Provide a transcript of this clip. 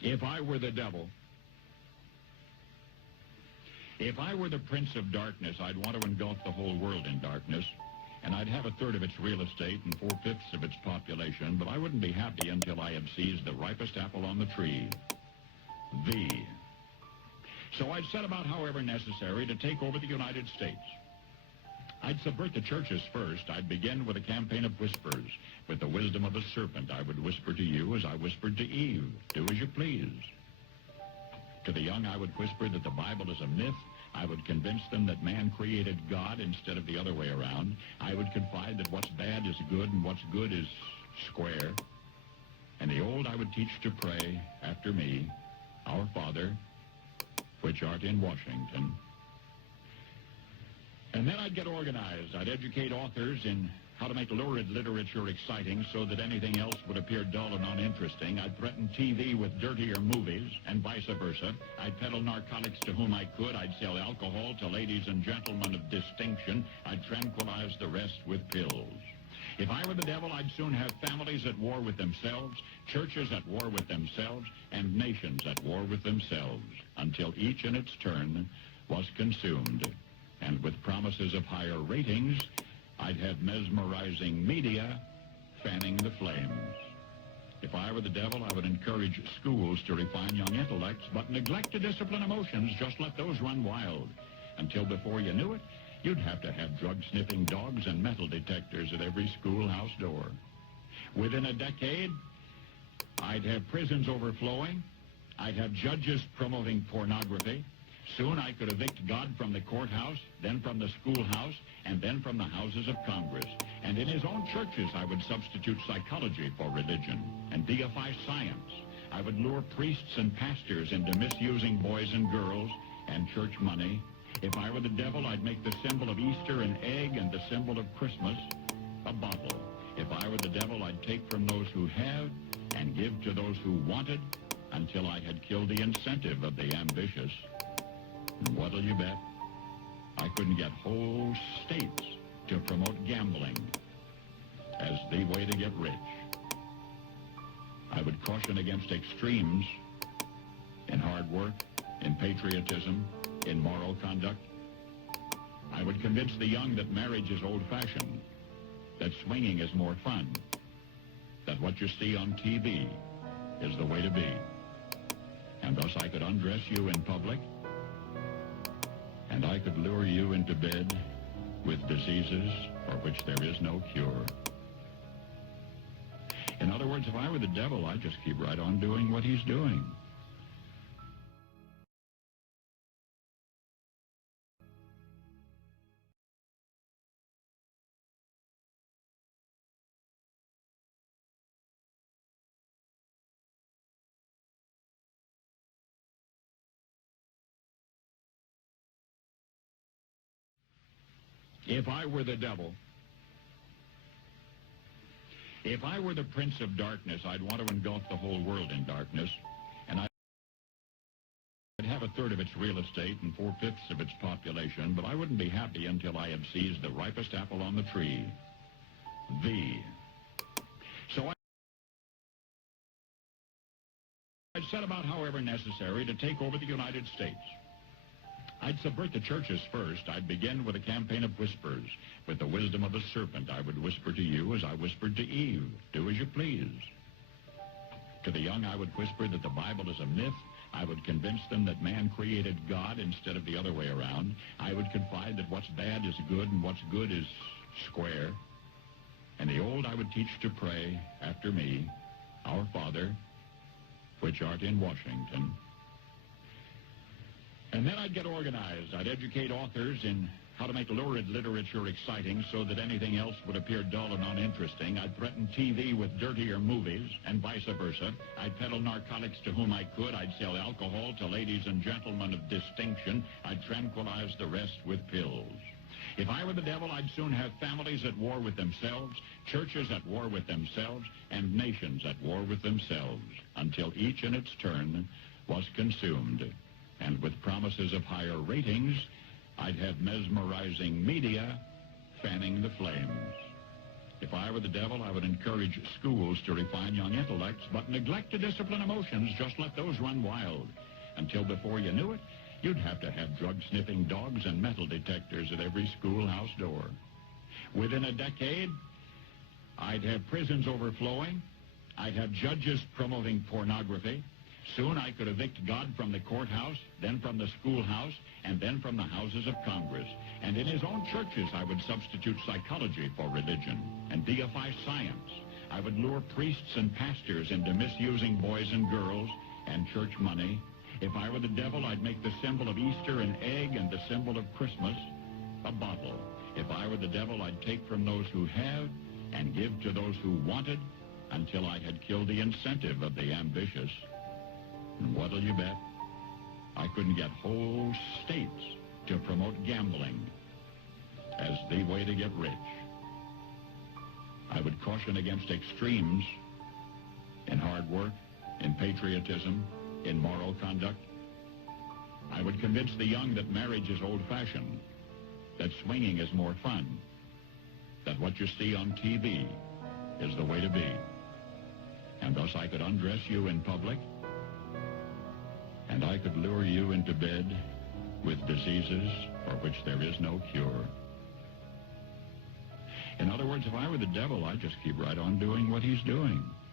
If I were the devil, if I were the prince of darkness, I'd want to engulf the whole world in darkness, and I'd have a third of its real estate and 4/5 of its population, but I wouldn't be happy until I had seized the ripest apple on the tree, thee. So I'd set about, however necessary, to take over the United States. I'd subvert the churches first. I'd begin with a campaign of whispers. With the wisdom of a serpent, I would whisper to you as I whispered to Eve, do as you please. To the young, I would whisper that the Bible is a myth. I would convince them that man created God instead of the other way around. I would confide that what's bad is good and what's good is square. And the old I would teach to pray after me, Our Father, which art in Washington. And then I'd get organized. I'd educate authors in how to make lurid literature exciting so that anything else would appear dull and uninteresting. I'd threaten TV with dirtier movies and vice versa. I'd peddle narcotics to whom I could. I'd sell alcohol to ladies and gentlemen of distinction. I'd tranquilize the rest with pills. If I were the devil, I'd soon have families at war with themselves, churches at war with themselves, and nations at war with themselves, until each in its turn was consumed. And with promises of higher ratings, I'd have mesmerizing media fanning the flames. If I were the devil, I would encourage schools to refine young intellects, but neglect to discipline emotions, just let those run wild. Until before you knew it, you'd have to have drug-sniffing dogs and metal detectors at every schoolhouse door. Within a decade, I'd have prisons overflowing. I'd have judges promoting pornography. Soon I could evict God from the courthouse, then from the schoolhouse, and then from the houses of Congress. And in his own churches, I would substitute psychology for religion and deify science. I would lure priests and pastors into misusing boys and girls and church money. If I were the devil, I'd make the symbol of Easter an egg and the symbol of Christmas a bottle. If I were the devil, I'd take from those who have and give to those who wanted until I had killed the incentive of the ambitious. And what'll you bet? I couldn't get whole states to promote gambling as the way to get rich. I would caution against extremes in hard work, in patriotism, in moral conduct. I would convince the young that marriage is old-fashioned, that swinging is more fun, that what you see on TV is the way to be. And thus I could undress you in public, and I could lure you into bed with diseases for which there is no cure. In other words, if I were the devil, I'd just keep right on doing what he's doing. If I were the devil, if I were the prince of darkness, I'd want to engulf the whole world in darkness, and I'd have a third of its real estate and 4/5 of its population, but I wouldn't be happy until I had seized the ripest apple on the tree, thee. So I'd set about, however necessary, to take over the United States. I'd subvert the churches first. I'd begin with a campaign of whispers. With the wisdom of a serpent, I would whisper to you as I whispered to Eve, do as you please. To the young, I would whisper that the Bible is a myth. I would convince them that man created God instead of the other way around. I would confide that what's bad is good and what's good is square. And the old I would teach to pray after me, Our Father, which art in Washington. And then I'd get organized. I'd educate authors in how to make lurid literature exciting so that anything else would appear dull and uninteresting. I'd threaten TV with dirtier movies and vice versa. I'd peddle narcotics to whom I could. I'd sell alcohol to ladies and gentlemen of distinction. I'd tranquilize the rest with pills. If I were the devil, I'd soon have families at war with themselves, churches at war with themselves, and nations at war with themselves, until each in its turn was consumed. And with promises of higher ratings, I'd have mesmerizing media fanning the flames. If I were the devil, I would encourage schools to refine young intellects, but neglect to discipline emotions. Just let those run wild. Until before you knew it, you'd have to have drug-sniffing dogs and metal detectors at every schoolhouse door. Within a decade, I'd have prisons overflowing. I'd have judges promoting pornography. Soon I could evict God from the courthouse, then from the schoolhouse, and then from the houses of Congress. And in his own churches, I would substitute psychology for religion and deify science. I would lure priests and pastors into misusing boys and girls and church money. If I were the devil, I'd make the symbol of Easter an egg and the symbol of Christmas a bottle. If I were the devil, I'd take from those who have and give to those who wanted until I had killed the incentive of the ambitious. And what'll you bet? I couldn't get whole states to promote gambling as the way to get rich. I would caution against extremes in hard work, in patriotism, in moral conduct. I would convince the young that marriage is old-fashioned, that swinging is more fun, that what you see on TV is the way to be. And thus I could undress you in public, and I could lure you into bed with diseases for which there is no cure. In other words, if I were the devil, I'd just keep right on doing what he's doing.